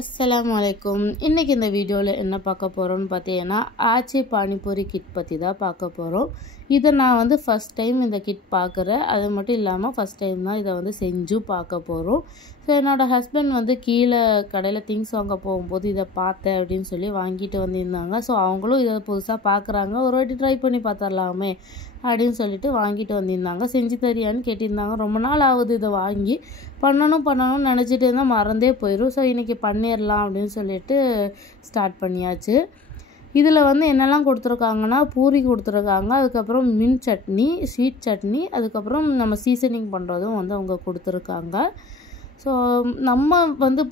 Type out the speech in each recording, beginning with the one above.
அஸ்ஸலாமு அலைக்கும். இன்றைக்கி இந்த வீடியோவில் என்ன பார்க்க போகிறோம்னு பார்த்தீங்கன்னா ஆச்சி பானிபூரி கிட் பற்றி தான் பார்க்க போகிறோம். இதை நான் ஃபஸ்ட் டைம் இந்த கிட் பார்க்குறேன். அது மட்டும் இல்லாமல் ஃபஸ்ட் டைம் தான் இதை செஞ்சும் பார்க்க போகிறோம். ஸோ என்னோடய ஹஸ்பண்ட் கீழே கடையில் திங்ஸ் வாங்க போகும்போது இதை பார்த்தேன் அப்படின்னு சொல்லி வாங்கிட்டு வந்திருந்தாங்க. ஸோ அவங்களும் இதை புதுசாக பார்க்குறாங்க, ஒரு வாட்டி ட்ரை பண்ணி பார்த்துடலாமே அப்படின்னு சொல்லிட்டு வாங்கிட்டு வந்திருந்தாங்க. செஞ்சு தரியான்னு கேட்டிருந்தாங்க. ரொம்ப நாள் ஆகுது இதை வாங்கி பண்ணணும்னு நினச்சிட்டு இருந்தால் மறந்தே போயிடும். ஸோ இன்றைக்கி பண்ணிடலாம் அப்படின்னு சொல்லிட்டு ஸ்டார்ட் பண்ணியாச்சு. இதில் என்னெல்லாம் கொடுத்துருக்காங்கன்னா பூரி கொடுத்துருக்காங்க, அதுக்கப்புறம் மின் சட்னி, ஸ்வீட் சட்னி, அதுக்கப்புறம் நம்ம சீசனிங் பண்ணுறதும் அவங்க கொடுத்துருக்காங்க. ஸோ நம்ம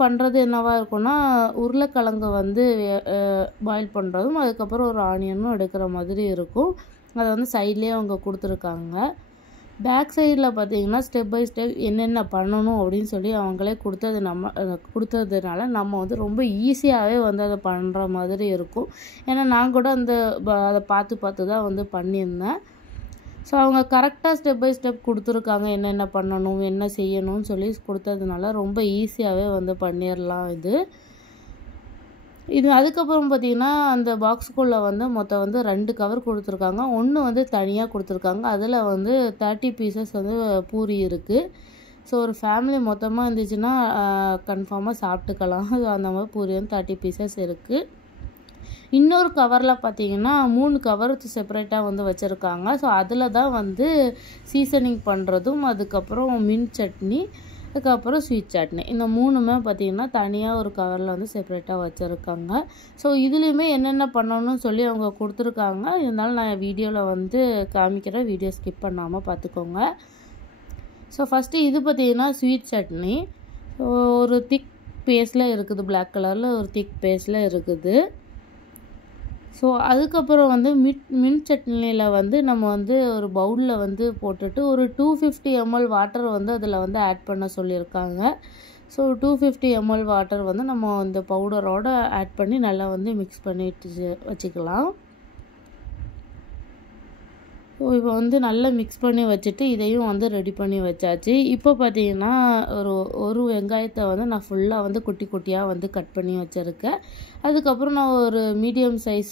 பண்ணுறது என்னவாக இருக்குன்னா உருளைக்கிழங்கு பாயில் பண்ணுறதும் அதுக்கப்புறம் ஒரு ஆனியனும் எடுக்கிற மாதிரி இருக்கும். அதை சைட்லேயே அவங்க கொடுத்துருக்காங்க. பேக் சைடில் பார்த்தீங்கன்னா ஸ்டெப் பை ஸ்டெப் என்னென்ன பண்ணணும் அப்படின்னு சொல்லி அவங்களே கொடுத்ததுனால நம்ம ரொம்ப ஈஸியாகவே அதை பண்ணுற மாதிரி இருக்கும். ஏன்னா நான் கூட அதை பார்த்து தான் பண்ணியிருந்தேன். ஸோ அவங்க கரெக்டாக ஸ்டெப் பை ஸ்டெப் கொடுத்துருக்காங்க, என்னென்ன பண்ணணும் என்ன செய்யணும்னு சொல்லி கொடுத்ததுனால ரொம்ப ஈஸியாகவே பண்ணிடலாம் இது. அதுக்கப்புறம் பார்த்திங்கன்னா அந்த பாக்ஸுக்குள்ளே மொத்தம் 2 கவர் கொடுத்துருக்காங்க. ஒன்று தனியாக கொடுத்துருக்காங்க, அதில் 30 பீசஸ் பூரி இருக்குது. ஸோ ஒரு ஃபேமிலி மொத்தமாக இருந்துச்சுன்னா கன்ஃபார்மாக சாப்பிட்டுக்கலாம். அந்த மாதிரி பூரி 30 பீசஸ் இருக்குது. இன்னொரு கவரில் பார்த்திங்கன்னா 3 கவர் செப்பரேட்டாக வச்சுருக்காங்க. ஸோ அதில் தான் சீசனிங் பண்ணுறதும் அதுக்கப்புறம் மின் சட்னி அதுக்கப்புறம் ஸ்வீட் சட்னி, இந்த 3மே பார்த்திங்கன்னா தனியாக ஒரு கவரில் செப்பரேட்டாக வச்சுருக்காங்க. ஸோ இதுலேயுமே என்னென்ன பண்ணணும்னு சொல்லி அவங்க கொடுத்துருக்காங்க. இருந்தாலும் நான் வீடியோவில் காமிக்கிறேன், வீடியோ ஸ்கிப் பண்ணாமல் பார்த்துக்கோங்க. ஸோ ஃபஸ்ட்டு இது பார்த்திங்கன்னா ஸ்வீட் சட்னி. ஒரு திக் பேஸ்டில் இருக்குது, பிளாக் கலரில் ஒரு திக் பேஸ்டில் இருக்குது. ஸோ அதுக்கப்புறம் மின் சட்னியில் நம்ம ஒரு பவுலில் போட்டுட்டு ஒரு 250 ml வாட்டர் அதில் ஆட் பண்ண சொல்லியிருக்காங்க. ஸோ 250 ml வாட்டர் நம்ம இந்த பவுடரோடு ஆட் பண்ணி நல்லா மிக்ஸ் பண்ணிட்டு வச்சுக்கலாம். ஸோ இப்போ நல்லா மிக்ஸ் பண்ணி வச்சுட்டு இதையும் ரெடி பண்ணி வச்சாச்சு. இப்போ பார்த்தீங்கன்னா ஒரு வெங்காயத்தை நான் ஃபுல்லாக குட்டி குட்டியாக கட் பண்ணி வச்சுருக்கேன். அதுக்கப்புறம் நான் ஒரு மீடியம் சைஸ்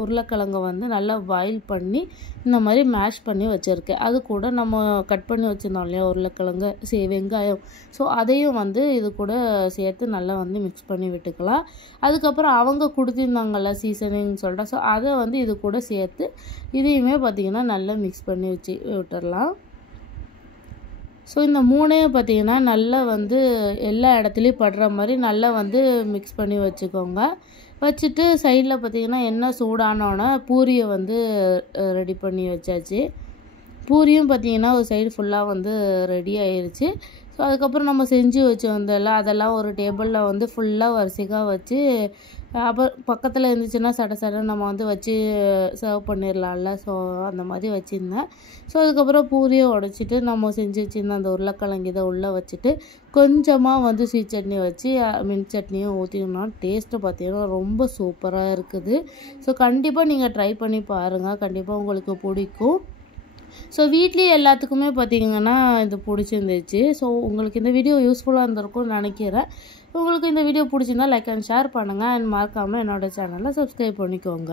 உருளைக்கிழங்கை நல்லா பாயில் பண்ணி இந்த மாதிரி மேஷ் பண்ணி வச்சுருக்கேன். அது கூட நம்ம கட் பண்ணி வச்சுருந்தோம் இல்லையா உருளைக்கிழங்கு வெங்காயம், ஸோ அதையும் இது கூட சேர்த்து நல்லா மிக்ஸ் பண்ணி விட்டுக்கலாம். அதுக்கப்புறம் அவங்க கொடுத்துருந்தாங்கல்ல சீசனிங் சொல்லிட்டு, ஸோ அதை இது கூட சேர்த்து இதையுமே பார்த்திங்கன்னா நல்லா மிக்ஸ் பண்ணி விட்டுடலாம். ஸோ இந்த 3ஐயும் பார்த்திங்கன்னா நல்லா எல்லா இடத்துலையும் படுற மாதிரி நல்லா மிக்ஸ் பண்ணி வச்சுக்கோங்க. வச்சுட்டு சைடில் பார்த்திங்கன்னா எண்ணெய் சூடானோன்னே பூரியை ரெடி பண்ணி வச்சாச்சு. பூரியும் பார்த்திங்கன்னா ஒரு சைடு ஃபுல்லாக ரெடி ஆயிடுச்சு. ஸோ அதுக்கப்புறம் நம்ம செஞ்சு வச்சோம்ல அதெல்லாம் ஒரு டேபிளில் ஃபுல்லாக வரிசையாக வச்சு அப்புறம் பக்கத்தில் இருந்துச்சுன்னா சட நம்ம வச்சு சர்வ் பண்ணிடலாம்ல. ஸோ அந்த மாதிரி வச்சுருந்தேன். ஸோ அதுக்கப்புறம் பூரியை உடைச்சிட்டு நம்ம செஞ்சு வச்சுருந்த அந்த உருளைக்கிழங்கு இதை உள்ளே வச்சுட்டு கொஞ்சமாக ஸ்வீட் சட்னி வச்சு மின் சட்னியும் ஊற்றினோம்னா டேஸ்ட்டு பார்த்திங்கன்னா ரொம்ப சூப்பராக இருக்குது. ஸோ கண்டிப்பாக நீங்கள் ட்ரை பண்ணி பாருங்கள், கண்டிப்பாக உங்களுக்கு பிடிக்கும். ஸோ வீட்லேயே எல்லாத்துக்குமே பார்த்திங்கன்னா இது பிடிச்சிருந்துச்சு. ஸோ உங்களுக்கு இந்த வீடியோ யூஸ்ஃபுல்லாக இருந்திருக்கும்னு நினைக்கிறேன். உங்களுக்கு இந்த வீடியோ பிடிச்சிருந்தா லைக் அண்ட் ஷேர் பண்ணுங்கள். அண்ட் மறக்காமல் என்னோடய சேனலை சப்ஸ்கிரைப் பண்ணிக்கோங்க.